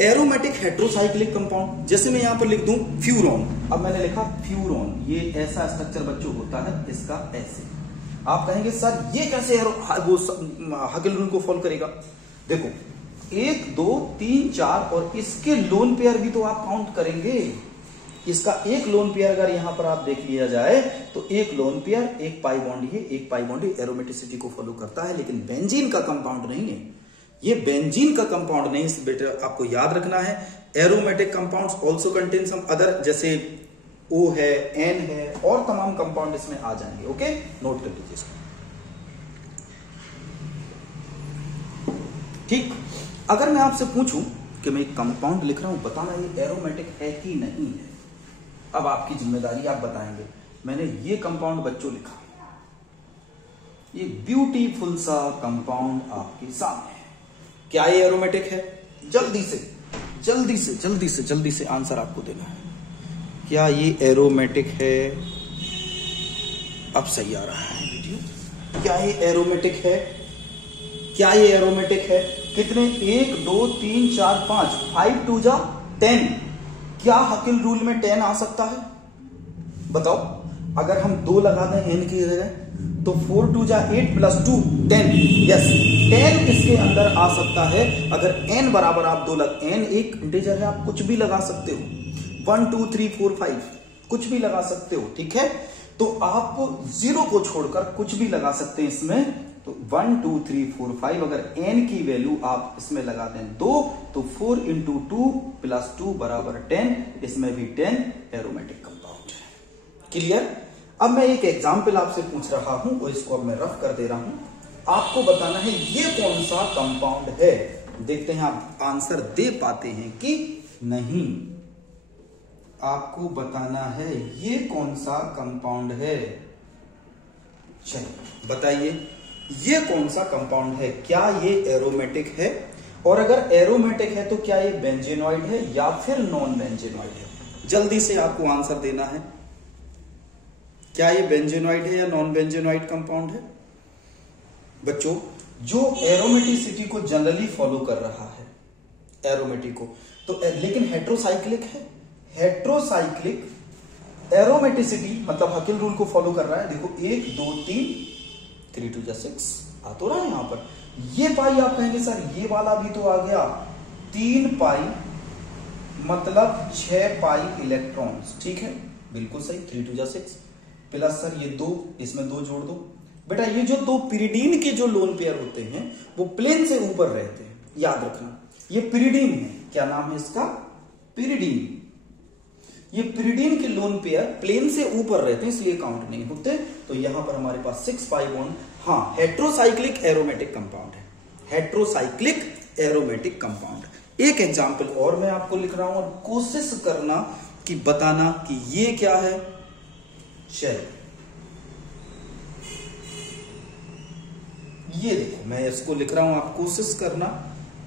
एरोमेटिक हेट्रोसाइक्लिक कंपाउंड। जैसे मैं यहां पर लिख दूं फ्यूरॉन, अब मैंने लिखा फ्यूरॉन, ये ऐसा स्ट्रक्चर बच्चों होता है इसका ऐसे। आप कहेंगे सर ये कैसे वो हकिल रूल को फॉलो करेगा? देखो 1 2 3 4 और इसके लोन पेयर भी तो आप काउंट करेंगे। इसका एक लोन पेयर अगर यहां पर आप देख लिया जाए तो एक लोन पेयर, एक पाई बॉन्ड, ये एक पाई बॉन्ड एरोमेटिसिटी को फॉलो करता है, लेकिन बेंजीन का कंपाउंड नहीं है। ये बेंजीन का कंपाउंड नहीं, बेटा आपको याद रखना है। Aromatic compounds also contain some other, जैसे O है, N है, और तमाम कंपाउंड इसमें आ जाएंगे। ओके, नोट कर लीजिए इसको। ठीक, अगर मैं आपसे पूछूं कि मैं एक कंपाउंड लिख रहा हूं, बताना ये एरोमेटिक है कि नहीं है। अब आपकी जिम्मेदारी, आप बताएंगे। मैंने ये कंपाउंड बच्चों लिखा, ये ब्यूटीफुल सा कंपाउंड आपके सामने है। क्या ये एरोमेटिक है? जल्दी से जल्दी से जल्दी से जल्दी से आंसर आपको देना है। क्या ये एरोमेटिक है? अब सही आ रहा है वीडियो। क्या ये एरोमेटिक है? क्या ये एरोमेटिक है? कितने? 1 2 3 4 5, 5 2 जा 10। क्या हकिल रूल में 10 आ सकता है? बताओ। अगर हम 2 लगा दें n की जगह तो 4 2 जा 8 + 2 10। यस, 10 इसके अंदर आ सकता है। अगर n बराबर आप 2 n एक इंटीजर है, आप कुछ भी लगा सकते हो। 1 2 3 4 5 कुछ भी लगा सकते हो, ठीक है। तो आप 0 को छोड़कर कुछ भी लगा सकते हैं इसमें। तो 1 2 3 4 5 अगर n की वैल्यू आप इसमें लगा दें 2, तो 4 × 2 + 2 = 10। इसमें भी 10 एरोमेटिक कंपाउंड है। क्लियर? अब मैं एक एग्जाम्पल आपसे पूछ रहा हूं और इसको अब मैं रफ कर दे रहा हूं। आपको बताना है ये कौन सा कंपाउंड है। देखते हैं आप आंसर दे पाते हैं कि नहीं। आपको बताना है ये कौन सा कंपाउंड है। चलिए बताइए, ये कौन सा कंपाउंड है? क्या ये एरोमेटिक है? और अगर एरोमेटिक है तो क्या ये बेंजीनोइड है या फिर नॉन बेंजीनोइड है? जल्दी से आपको आंसर देना है, क्या ये बेंजेनॉइड है या नॉन बेंजेनॉइड कंपाउंड है? बच्चों, जो एरोमेटिसिटी को जनरली फॉलो कर रहा है, एरोमेटिक को, तो लेकिन हेट्रोसाइक्लिक है, हेट्रोसाइक्लिक एरोमेटिसिटी मतलब हकिल रूल को फॉलो कर रहा है। देखो 1 2 3 3 2 6 आ तो रहा है यहां पर। ये पाई आप कहेंगे सर ये वाला भी तो आ गया, 3 पाई मतलब 6 पाई इलेक्ट्रॉन्स, ठीक है, बिल्कुल सही। 3 2 6 प्लस सर ये 2, इसमें 2 जोड़ दो। बेटा ये जो 2 पिरिडीन के जो लोन पेयर होते हैं वो प्लेन से ऊपर रहते हैं, याद रखना। ये पिरिडीन है, क्या नाम है इसका? पिरिडीन। ये पिरिडीन के लोन पेयर प्लेन से ऊपर रहते हैं, इसलिए काउंट नहीं होते। तो यहां पर हमारे पास 6 पाई बॉन्ड, हाँ, हेट्रोसाइक्लिक एरोमेटिक कंपाउंड है, हेट्रोसाइक्लिक एरोमेटिक कंपाउंड। एक एग्जांपल और मैं आपको लिख रहा हूं और कोशिश करना कि बताना कि ये क्या है। चलिए ये देखो मैं इसको लिख रहा हूं, आप कोशिश करना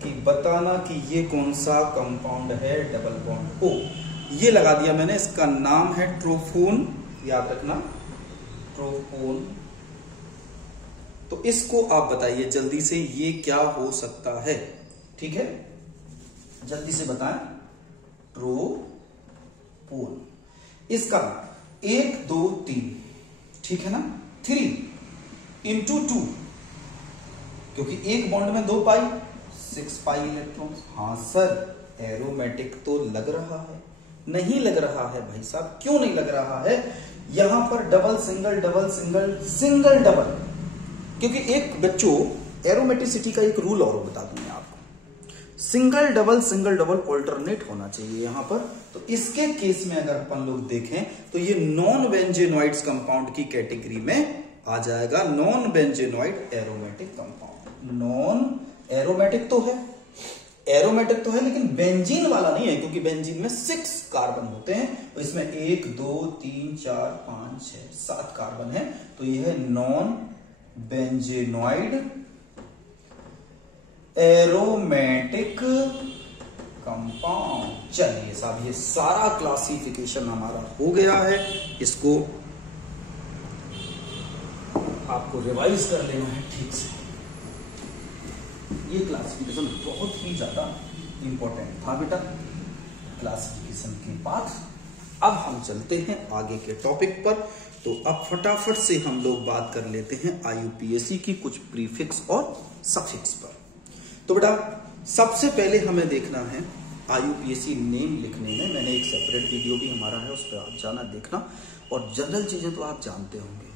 कि बताना कि ये कौन सा कंपाउंड है। डबल बॉन्ड ओ, ये लगा दिया मैंने, इसका नाम है ट्रोफोन, याद रखना ट्रोफोन। तो इसको आप बताइए जल्दी से ये क्या हो सकता है, ठीक है, जल्दी से बताएं। ट्रोफोन, इसका 1 2 3, ठीक है ना, 3 इंटू 2, क्योंकि एक बॉन्ड में 2 पाई, 6 पाई इलेक्ट्रॉन। हाँ सर एरोमेटिक तो लग रहा है, नहीं लग रहा है भाई साहब, क्यों नहीं लग रहा है? यहां पर double single double single single double, क्योंकि एक बच्चों एरोमेटिसिटी का एक रूल और बता दूं मैं आपको, सिंगल डबल ऑल्टरनेट होना चाहिए यहां पर। तो इसके केस में अगर अपन लोग देखें तो ये नॉन बेंजेनॉइड्स कंपाउंड की कैटेगरी में आ जाएगा, non benzenoid aromatic compound. Non aromatic तो है, एरोमेटिक तो है, लेकिन बेंजीन वाला नहीं है, क्योंकि बेंजीन में 6 कार्बन होते हैं, तो इसमें 1 2 3 4 5 6 7 कार्बन है, तो यह है नॉन बेंजेनॉइड एरोमेटिक कंपाउंड। चलिए साहब ये सारा क्लासिफिकेशन हमारा हो गया है, इसको आपको रिवाइज कर लेना है ठीक से। ये क्लासिफिकेशन बहुत ही ज्यादा इंपॉर्टेंट था बेटा। क्लासिफिकेशन के बाद अब हम चलते हैं आगे के टॉपिक पर। तो अब फटाफट से हम लोग बात कर लेते हैं आईयूपीएसी की कुछ प्रीफिक्स और सफिक्स पर। तो बेटा सबसे पहले हमें देखना है आईयूपीएसी नेम लिखने में, मैंने एक सेपरेट वीडियो भी हमारा है, उस पर आप जाना देखना। और जनरल चीजें तो आप जानते होंगे,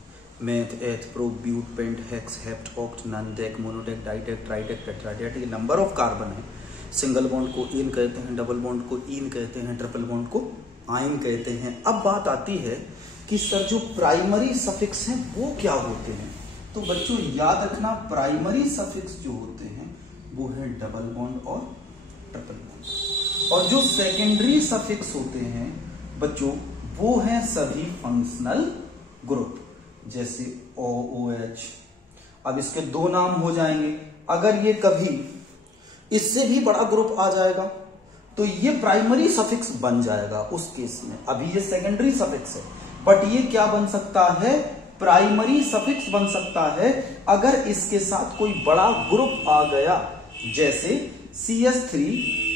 meth, eth, pro, but, pent, hex, hept, oct, non dec, monodec, didec, tridec, tetradec, ये नंबर ऑफ कार्बन है। सिंगल बॉन्ड को इन कहते हैं, डबल बॉन्ड को इन कहते हैं, ट्रिपल बॉन्ड को आइन कहते हैं। अब बात आती है कि सर जो प्राइमरी सफिक्स हैं वो क्या होते हैं? तो बच्चों याद रखना प्राइमरी सफिक्स जो होते हैं वो है डबल बॉन्ड और ट्रिपल बॉन्ड, और जो सेकेंडरी सफिक्स होते हैं बच्चों वो हैं सभी फंक्शनल ग्रुप, जैसे OOH। अब इसके 2 नाम हो जाएंगे, अगर ये कभी इससे भी बड़ा ग्रुप आ जाएगा तो ये प्राइमरी सफिक्स बन जाएगा उस केस में। अभी ये सेकेंडरी सफिक्स है, बट ये क्या बन सकता है? प्राइमरी सफिक्स बन सकता है अगर इसके साथ कोई बड़ा ग्रुप आ गया, जैसे CH3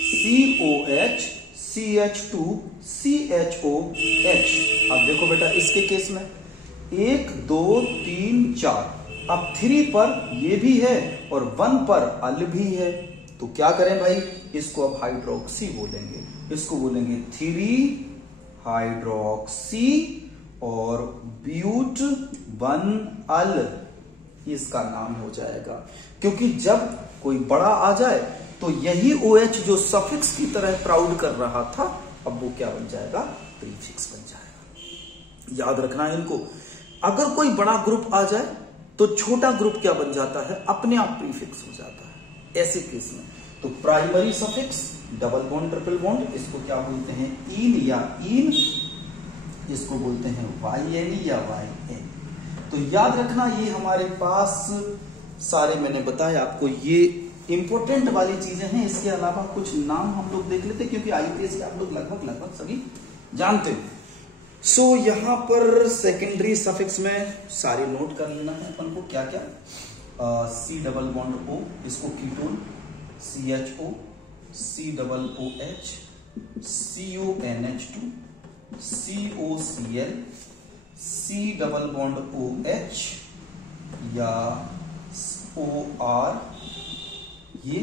COH CH2 CHOH। अब देखो बेटा इसके केस में 1 2 3 4, अब 3 पर ये भी है और 1 पर अल भी है, तो क्या करें भाई? इसको अब हाइड्रोक्सी बोलेंगे, इसको बोलेंगे 3 हाइड्रोक्सी और ब्यूट 1 अल, इसका नाम हो जाएगा। क्योंकि जब कोई बड़ा आ जाए तो यही OH जो सफिक्स की तरह प्राउड कर रहा था, अब वो क्या बन जाएगा? प्रीफिक्स बन जाएगा। याद रखना है इनको। अगर कोई बड़ा ग्रुप आ जाए तो छोटा ग्रुप क्या बन जाता है? अपने आप प्रीफिक्स हो जाता है ऐसे केस में। तो primary suffix double bond triple bond, इसको क्या बोलते हैं? इन या इन, इसको बोलते हैं YN या YN। तो याद रखना ये हमारे पास सारे मैंने बताया आपको, ये इंपॉर्टेंट वाली चीजें हैं। इसके अलावा कुछ नाम हम लोग देख लेते, क्योंकि आईयूपीएसी आप लोग लगभग सभी जानते हो। सो यहां पर सेकेंडरी सफिक्स में सारे नोट कर लेना है अपन को, क्या क्या, C डबल बॉन्ड O, इसको ketone, CHO, C double OH, CONH2, COCl, C double bond OH या OR। ये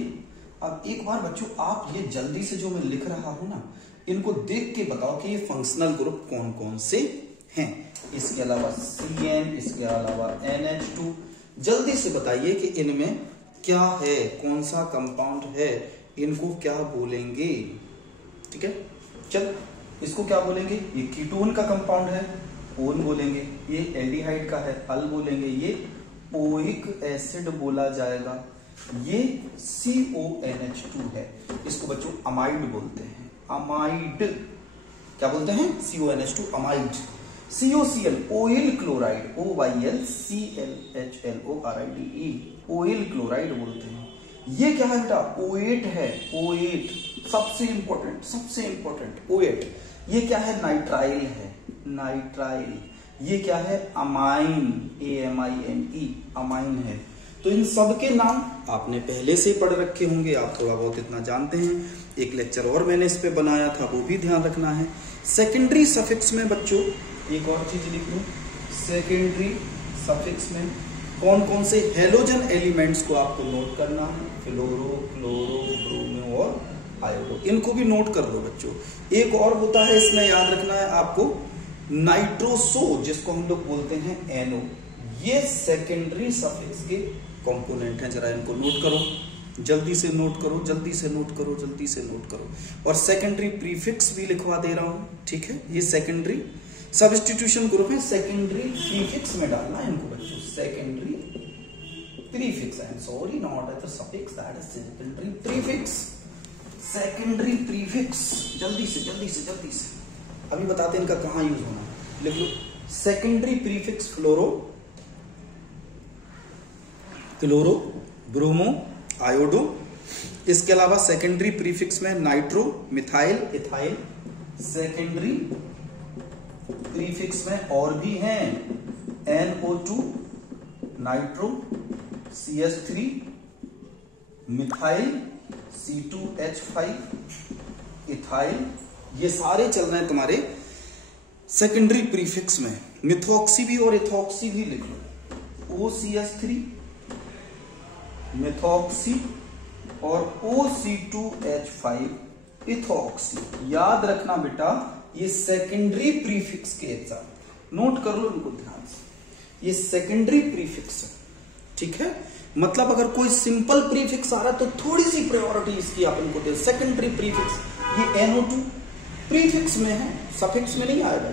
अब एक बार बच्चों आप ये जल्दी से जो मैं लिख रहा हूं ना, इनको देख के बताओ कि ये फंक्शनल ग्रुप कौन कौन से हैं। इसके अलावा CN, इसके अलावा NH2, जल्दी से बताइए कि इनमें क्या है, कौन सा कंपाउंड है, इनको क्या बोलेंगे। ठीक है, चल इसको क्या बोलेंगे, ये कीटोन का कंपाउंड है, ओन बोलेंगे, ये एल्डिहाइड का है, अल बोलेंगे, ये ओइक एसिड बोला जाएगा, ये CONH2 है, इसको बच्चों अमाइड बोलते हैं, अमाइड, क्या बोलते हैं, CONH2 amide. COCl oil chloride, OYLCLHLORIDE, oil chloride बोलते हैं। ये क्या है बेटा, OH है, OH सबसे इंपॉर्टेंट OH। ये क्या है, नाइट्राइल है, नाइट्राइल। ये क्या है, अमाइन, AMINE, अमाइन है। तो इन सब के नाम आपने पहले से पढ़ रखे होंगे, आप थोड़ा बहुत इतना जानते हैं। एक लेक्चर और मैंने इस पे बनाया था, वो भी ध्यान रखना है। सेकेंडरी सफिक्स में बच्चों एक और चीज लिख लो, सेकेंडरी सफिक्स में कौन कौन से हेलोजन एलिमेंट्स को आपको नोट करना है, फ्लोरो, क्लोरो, ब्रोमो और आयोडो, इनको भी नोट कर लो बच्चों। एक और होता है इसमें, याद रखना है आपको, नाइट्रोसो, जिसको हम लोग बोलते हैं NO। ये सेकेंडरी सफिक्स के कंपोनेंट हैं, जरा इनको नोट करो, जल्दी से नोट करो, जल्दी से नोट करो, जल्दी से नोट करो। और सेकेंडरी प्रीफिक्स भी लिखवा दे रहा हूं, ठीक है। ये सेकेंडरी सब्स्टिट्यूशन ग्रुप है, सेकेंडरी प्रीफिक्स में डालना है इनको बच्चों, secondary prefix, I am sorry not at the suffix, that is secondary prefix, secondary prefix. जल्दी से जल्दी से जल्दी से अभी बताते हैं इनका कहां यूज होना है, लिख लो। सेकेंडरी प्रीफिक्स फ्लोरो, क्लोरो, ब्रोमो, आयोडो। इसके अलावा सेकेंडरी प्रीफिक्स में nitro, methyl, ethyl. Secondary prefix में और भी हैं, NO2, nitro, CH3, methyl, C2H5, ethyl. ये सारे चल रहे हैं तुम्हारे सेकेंडरी प्रीफिक्स में। मिथॉक्सी भी और इथॉक्सी भी लिख लो, OCH3, मिथॉक्सी और OC2H5, इथॉक्सी। याद रखना बेटा, ये सेकेंडरी प्रीफिक्स के एग्जाम, नोट कर लो इनको ध्यान से, ये सेकेंडरी प्रीफिक्स है, ठीक है। मतलब अगर कोई सिंपल प्रीफिक्स आ रहा है तो थोड़ी सी प्रायोरिटी इसकी अपन को दे। सेकेंडरी प्रीफिक्स, ये NO2 प्रीफिक्स में है, सफिक्स में नहीं आएगा।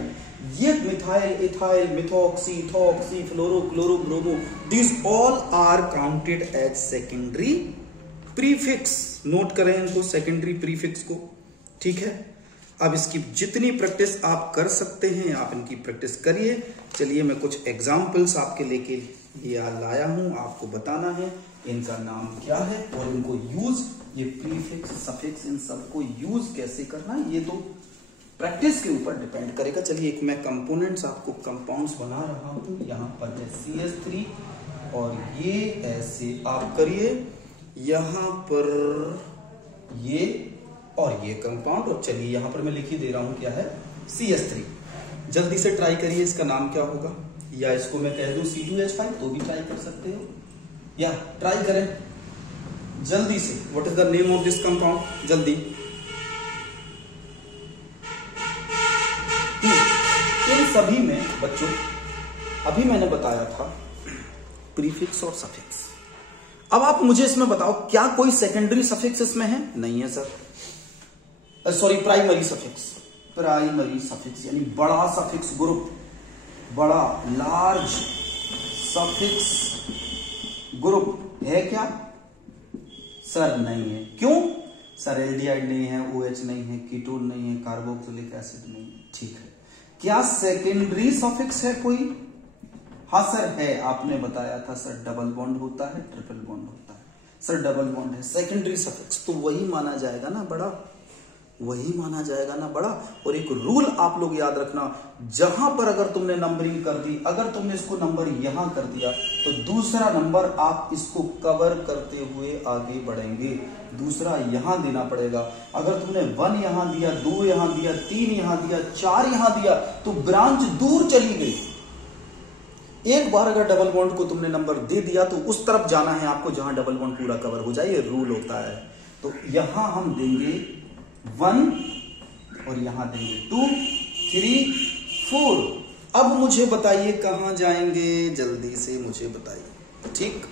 ये methyl, ethyl, methoxy, ethoxy, fluoro, chloro, bromo, these all are counted as secondary prefix. Note करें इनको, सेकेंडरी प्रीफिक्स को, ठीक है। अब इसकी जितनी प्रैक्टिस आप कर सकते हैं आप इनकी प्रैक्टिस करिए। चलिए मैं कुछ एग्जाम्पल्स आपके लेके लाया हूं, आपको बताना है इनका नाम क्या है और इनको यूज, ये प्रीफिक्स, सफिक्स, इन सबको यूज कैसे करना है, ये तो प्रैक्टिस के ऊपर डिपेंड करेगा। चलिए एक मैं कंपोनेंट्स आपको कंपाउंड्स बना रहा हूं, यहाँ पर है CH3 और ये ऐसे आप करिए, यहाँ पर ये और ये कंपाउंड, और चलिए यहाँ पर मैं लिख ही दे रहा हूं क्या है, CH3। जल्दी से ट्राई करिए इसका नाम क्या होगा, या इसको मैं कह दूं C2H5 तो भी ट्राई कर सकते हो, या ट्राई करें जल्दी से। What is the name of this compound, जल्दी। इन सभी में बच्चों अभी मैंने बताया था प्रीफिक्स और सफिक्स। अब आप मुझे इसमें बताओ क्या कोई सेकेंडरी सफिक्स इसमें है? नहीं है sir, sorry primary suffix, primary suffix यानी बड़ा सफिक्स ग्रुप, बड़ा लार्ज सफिक्स ग्रुप है क्या? सर नहीं है। क्यों? सर एल्डिहाइड नहीं है, OH नहीं है, कीटोन नहीं है, कार्बोक्सिलिक एसिड नहीं है। ठीक है, क्या सेकेंडरी सफिक्स है कोई? हाँ सर है, आपने बताया था सर, डबल बॉन्ड होता है, ट्रिपल बॉन्ड होता है। सर डबल बॉन्ड है, सेकेंडरी सफिक्स तो वही माना जाएगा ना बड़ा, वही माना जाएगा ना बड़ा। और एक रूल आप लोग याद रखना, जहां पर अगर तुमने नंबरिंग कर दी, अगर तुमने इसको नंबर यहां कर दिया तो दूसरा नंबर आप इसको कवर करते हुए आगे बढ़ेंगे, दूसरा यहां देना पड़ेगा। अगर तुमने 1 यहां दिया, 2 यहां दिया, 3 यहां दिया, 4 यहां दिया तो ब्रांच दूर चली गई। एक बार अगर डबल बॉन्ड को तुमने नंबर दे दिया तो उस तरफ जाना है आपको जहां डबल बॉन्ड पूरा कवर हो जाए, ये रूल होता है। तो यहां हम देंगे 1 और यहां देंगे 2, 3, 4। अब मुझे बताइए कहां जाएंगे, जल्दी से मुझे बताइए। ठीक,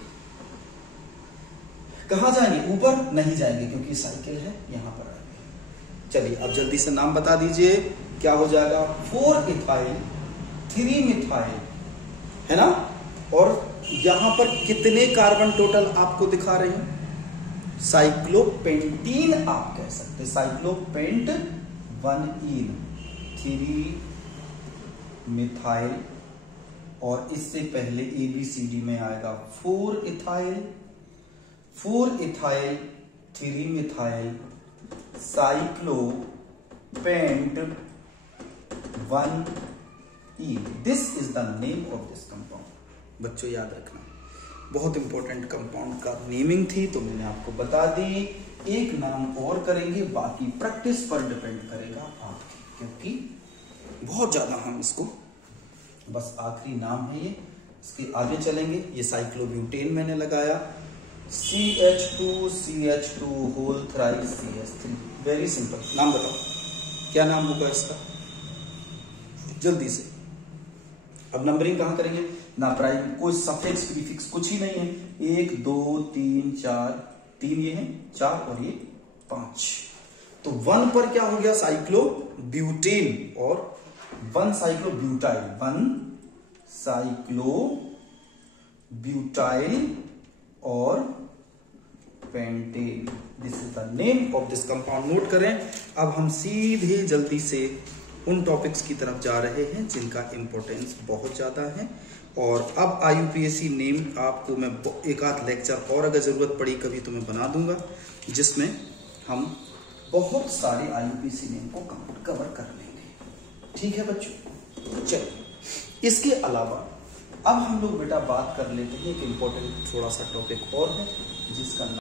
कहां जाएंगे? ऊपर नहीं जाएंगे क्योंकि साइकिल है, यहां पर आएंगे। चलिए अब जल्दी से नाम बता दीजिए, क्या हो जाएगा? 4 इथाइल 3 मिथाइल, है ना। और यहां पर कितने कार्बन टोटल आपको दिखा रहे हैं? साइक्लोपेंटीन आप कह सकते हैं, साइक्लोपेंट 1 3 मिथाइल। और इससे पहले ABCD में आएगा 4 ethyl 3 methyl cyclopent 1E। This is the name of this compound. बच्चों याद रखना, बहुत इंपॉर्टेंट कंपाउंड का नेमिंग थी तो मैंने आपको बता दी। एक नाम और करेंगे, बाकी प्रैक्टिस पर डिपेंड करेगा आपकी, क्योंकि बहुत ज्यादा हम इसको, बस आखिरी नाम है ये, इसके आगे चलेंगे। ये साइक्लोब्यूटेन मैंने लगाया, CH2 whole thrice CH3। Very simple. नाम बताओ, क्या नाम होगा इसका? जल्दी से। अब नंबरिंग कहां करेंगे? ना प्राइम, कोई सफिक्स प्रीफिक्स कुछ ही नहीं है। 1 2 3 4, 3 ये है, 4 और ये 5। तो 1 पर क्या हो गया? साइक्लोब्यूटेन। और 1 साइक्लोब्यूटाइल, 1 साइक्लोब्यूटाइल और pentane. This is the name of this compound. Note करें। अब हम सीधे जल्दी से उन टॉपिक्स की तरफ जा रहे हैं जिनका इंपॉर्टेंस बहुत ज्यादा है। और अब IUPAC नेम आपको मैं एक आध लेक्चर और अगर जरूरत पड़ी कभी तो मैं बना दूंगा, जिसमें हम बहुत सारे IUPAC नेम को कवर कर लेंगे। ठीक है बच्चों, चलिए इसके अलावा अब हम लोग बेटा बात कर लेते हैं एक इंपॉर्टेंट थोड़ा सा टॉपिक और है जिसका